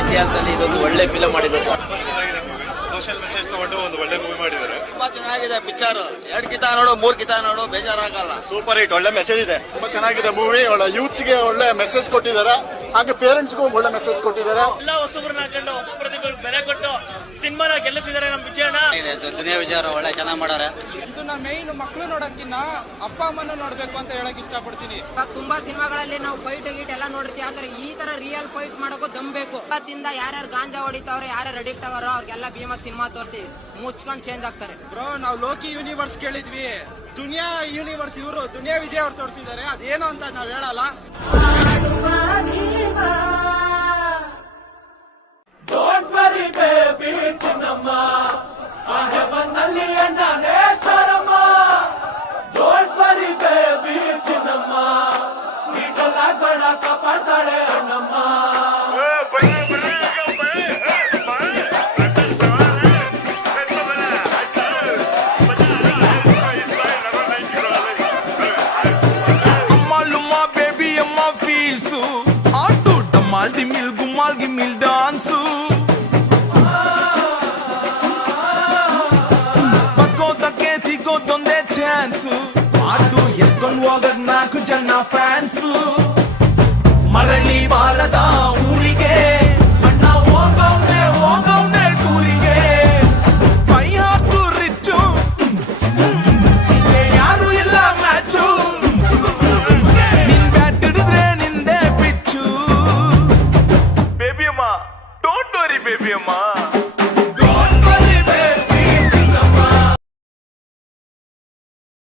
ಇತಿಹಾಸದಲ್ಲಿ ಇದೊಂದು ಒಳ್ಳೆ ಫಿಲಂ ಮಾಡಿದ್ದಾರೆ. ಸೋಷಿಯಲ್ ಮೆಸೇಜ್ ತಗೊಂಡು ಒಂದು ಒಳ್ಳೆ ಮೂವಿ ಮಾಡಿದ್ದಾರೆ. ತುಂಬಾ ಚೆನ್ನಾಗಿದೆ ಪಿಕ್ಚರ್. 2 ಕಿತ ನೋಡು 3 ಕಿತ ನೋಡು ಬೇಜಾರಾಗಲ್ಲ. ಸೂಪರ್ ಹಿಟ್, ಒಳ್ಳೆ ಮೆಸೇಜ್ ಇದೆ. ತುಂಬಾ ಚೆನ್ನಾಗಿದೆ ಮೂವಿ. ಒಳ್ಳೆ ಯೂತ್ಸ್ ಗೆ ಒಳ್ಳೆ ಮೆಸೇಜ್ ಕೊಟ್ಟಿದ್ದಾರೆ, ಹಾಗೆ ಪೇರೆಂಟ್ಸ್ ಗೂ ಒಳ್ಳೆ ಮೆಸೇಜ್ ಕೊಟ್ಟಿದ್ದಾರೆ. ಎಲ್ಲ ಹೊಸಬ್ರನ್ನ ಹಾಕೊಂಡು ಹೊಸ ಪ್ರತಿಭೆಗಳು ಬೆಲೆ ಕೊಟ್ಟು ಸಿನಿಮಾನ ಗೆಲ್ಲಿಸಿದ್ದಾರೆ ನಮ್ಮ ವಿಜಯಣ್ಣ. ದುನಿಯಾ ವಿಚಾರ ಒಳ್ಳೆ ಚೆನ್ನಾಗಿ ಮಾಡಾರೆ. ಇದನ್ನ ಮೇನ್ ಮಕ್ಕಳು ನೋಡೋಕ್ಕಿನ್ನ ಅಪ್ಪ ಅಮ್ಮನ ನೋಡ್ಬೇಕು ಅಂತ ಹೇಳಕ್ ಇಷ್ಟಪಡ್ತೀನಿ. ತುಂಬಾ ಸಿನಿಮಾಗಳಲ್ಲಿ ನಾವು ಫೈಟ್ ಗೀಟ್ ಎಲ್ಲ ನೋಡಿರ್ತೀವಿ, ಆದ್ರೆ ಈ ತರ ರಿಯಲ್ ಫೈಟ್ ಮಾಡೋಕು ದಮ್ಬೇಕು. ಇವತ್ತಿಂದ ಯಾರ್ಯಾರು ಗಾಂಜಾ ಹೊಡಿತಾವ್ರೆ, ಯಾರ್ಯಾರು ಅಡಿಕ್ಟ್ ಅವರೋ ಅವ್ರಿಗೆಲ್ಲ ಭೀಮಾ ಸಿನಿಮಾ ತೋರಿಸಿ ಮುಚ್ಕೊಂಡು ಚೇಂಜ್ ಆಗ್ತಾರೆ. ಬ್ರೋ, ನಾವು ಲೋಕಿ ಯೂನಿವರ್ಸ್ ಕೇಳಿದ್ವಿ, ದುನಿಯಾ ಯೂನಿವರ್ಸ್ ಇವರು ದುನಿಯಾ ವಿಜಯ್ ಅವ್ರು ತೋರಿಸಿದ್ದಾರೆ. ಅದೇನು ಅಂತ ನಾವ್ ಹೇಳಲ್ಲ. ಗಿಮಿಲ್ ಗುಮ್ಮಾಲ್ ಗಿಮಿಲ್ ಡಾನ್ಸು ಬದುಕೋದಕ್ಕೆ ಸಿಗೋದೊಂದೇ ಚಾನ್ಸು. ಅದು ಎತ್ಕೊಂಡು ಹೋಗಕ್ 4 ಜನ ಫ್ಯಾನ್ಸು. ಮರಳಿ ಬಾರದ